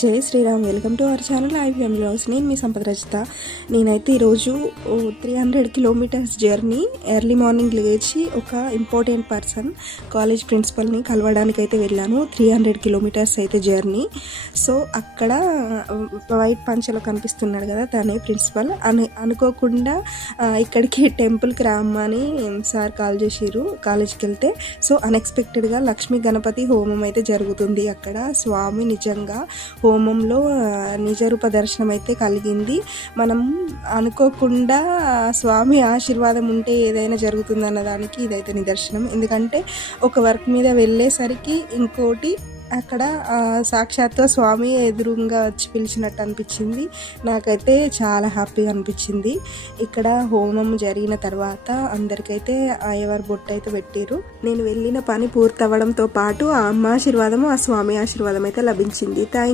జై Shriram. Welcome to our channel IVM vlogs. నేను మీ సంపద రచిత. నేనైతే ఈరోజు 300 కిలోమీటర్స్ జర్నీ ఎర్లీ మార్నింగ్ లేచి ఒక ఇంపార్టెంట్ పర్సన్ కాలేజ్ ప్రిన్సిపల్ని కలవడానికి అయితే వెళ్ళాను. 300 కిలోమీటర్స్ అయితే జర్నీ. సో అక్కడ వైట్ పంచలో కనిపిస్తున్నాడు కదా, తనే ప్రిన్సిపల్ అనుకోకుండా ఇక్కడికి టెంపుల్కి రామ్మని సార్ కాల్ చేసిర్రు కాలేజ్కి వెళ్తే. సో అన్ఎక్స్పెక్టెడ్గా లక్ష్మీ గణపతి హోమం అయితే జరుగుతుంది అక్కడ. స్వామి నిజంగా హోమంలో నిజరూప దర్శనం అయితే కలిగింది. మనం అనుకోకుండా స్వామి ఆశీర్వాదం ఉంటే ఏదైనా జరుగుతుంది అన్నదానికి ఇదైతే నిదర్శనం. ఎందుకంటే ఒక వర్క్ మీద వెళ్ళేసరికి ఇంకోటి అక్కడ సాక్షాత్తు స్వామి ఎదురుగా వచ్చి పిలిచినట్టు అనిపించింది. నాకైతే చాలా హ్యాపీగా అనిపించింది. ఇక్కడ హోమం జరిగిన తర్వాత అందరికైతే అయ్యవారి బొట్టు అయితే పెట్టారు. నేను వెళ్ళిన పని పూర్తవడంతో పాటు ఆ అమ్మ ఆశీర్వాదము ఆ స్వామి ఆశీర్వాదం అయితే లభించింది. థ్యాంక్